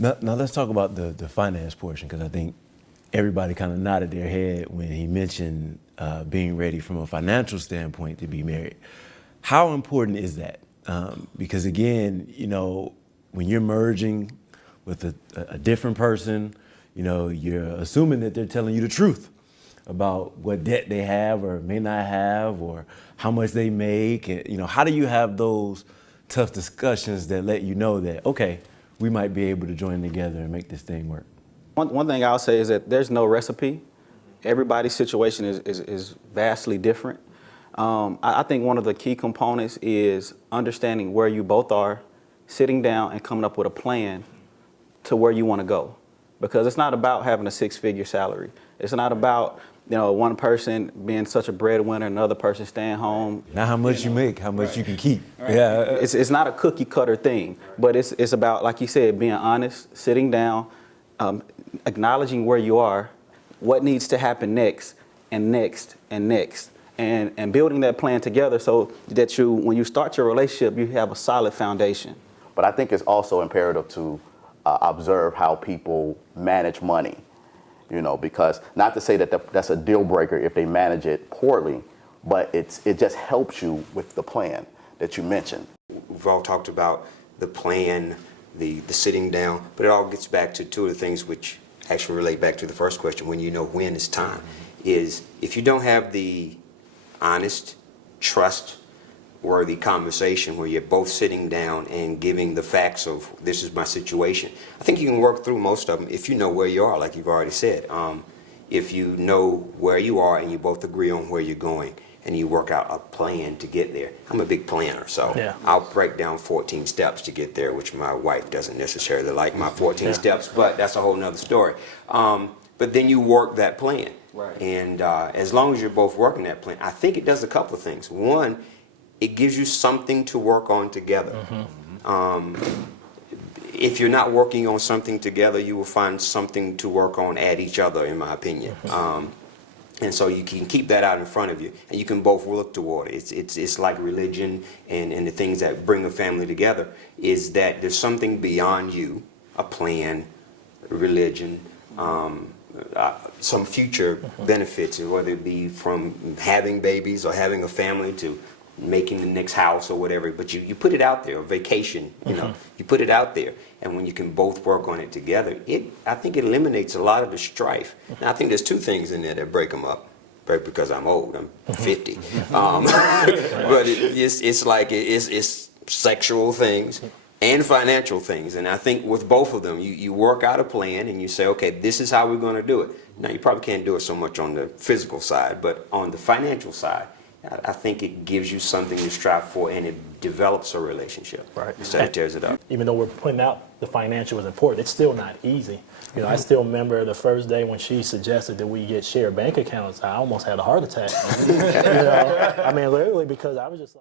Now let's talk about the finance portion, because I think everybody kind of nodded their head when he mentioned being ready from a financial standpoint to be married. How important is that? Because again, you know, when you're merging with a different person, you know, you're assuming that they're telling you the truth about what debt they have or may not have, or how much they make. And, you know, how do you have those tough discussions that let you know that, okay, we might be able to join together and make this thing work? One thing I'll say is that there's no recipe. Everybody's situation is vastly different. I think one of the key components is understanding where you both are, sitting down and coming up with a plan to where you want to go. Because it's not about having a six-figure salary. It's not about, you know, one person being such a breadwinner and another person staying home. Not how much you make, how much you can keep. Right. Yeah. It's not a cookie cutter thing, but it's about, like you said, being honest, sitting down, acknowledging where you are, what needs to happen next, and next, and next, and building that plan together so that when you start your relationship, you have a solid foundation. But I think it's also imperative to observe how people manage money, you know, because not to say that that's a deal breaker if they manage it poorly, but it just helps you with the plan that you mentioned. We've all talked about the plan, the sitting down, but it all gets back to two of the things which actually relate back to the first question, when you know when it's time, is if you don't have the honest, trustworthy conversation where you're both sitting down and giving the facts of this is my situation, I think you can work through most of them if you know where you are, like you've already said. If you know where you are and you both agree on where you're going and you work out a plan to get there. I'm a big planner, so yeah. I'll break down 14 steps to get there, which my wife doesn't necessarily like my 14 steps, but that's a whole nother story. But then you work that plan. Right. And as long as you're both working that plan, I think it does a couple of things. One, it gives you something to work on together. If you're not working on something together, you will find something to work on at each other, in my opinion. And so you can keep that out in front of you, and you can both look toward it. It's like religion and the things that bring a family together, is that there's something beyond you, a plan, religion, some future benefits, whether it be from having babies or having a family to making the next house or whatever, but you put it out there, or vacation, you know, you put it out there, and when you can both work on it together, I think it eliminates a lot of the strife. Now, I think there's two things in there that break them up, right? Because I'm old, I'm 50, but it's like it's sexual things and financial things, and I think with both of them, you work out a plan and you say, okay, this is how we're going to do it. Now, you probably can't do it so much on the physical side, but on the financial side, I think it gives you something to strive for, and it develops a relationship. Right. Instead of tears it up. Even though we're pointing out the financial is important, it's still not easy. You know, I still remember the first day when she suggested that we get shared bank accounts. I almost had a heart attack. You know, I mean, literally, because I was just like.